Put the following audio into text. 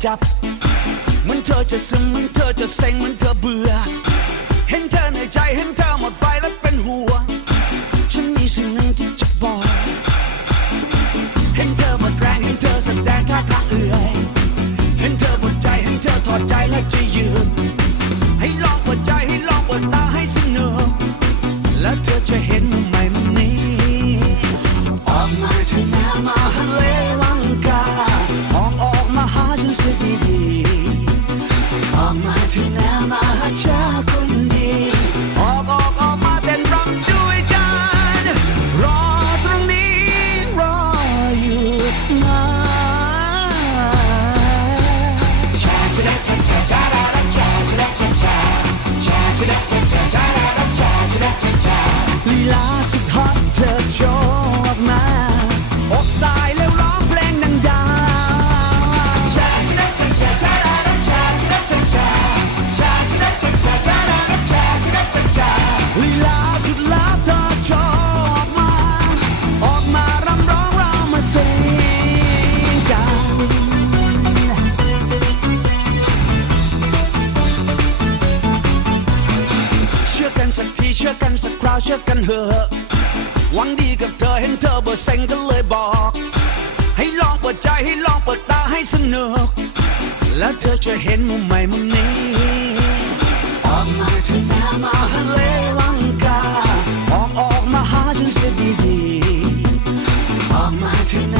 เหมือนเธอจะซึมเหมือนเธอจะเซ็งเหมือนเธอเบื่อ เห็นเธอในใจเห็นเธอหมดไฟแล้วเป็นห่วงฉันมีสิ่งหนึ่งที่จะบอก เห็นเธอหมดแรงเห็นเธอแสดงท่าทางเอื่อย เห็นเธอหมดใจเห็นเธอถอดใจแล้วจะยืนให้ลองเปิดใจให้ลองเปิดตาให้ส เธอชอบมาอกสายแล้วร้องเพลงดังดาชาชนะชาชาชาชาชาชนะชาชาชาชนะชาชาชาชาชนะชาชาลีลาสุดล้ำเธอชอบมา ออกมารำร้องเรามาเสียงกันเชื่อกันสักทีเชื่อกันสักคราวเชื่อกันเหอะ หวังดีกับเธอเห็นเธอเบอร์เซ็งก็เลยบอก ให้ลองเปิดใจให้ลองเปิดตาให้สนุก แล้วเธอจะเห็นมุมใหม่มุมนี้ออกมาเถอะนะมาทะเลวังกาออกออกมาหาฉันเสียดีๆออกมาเถอะนะ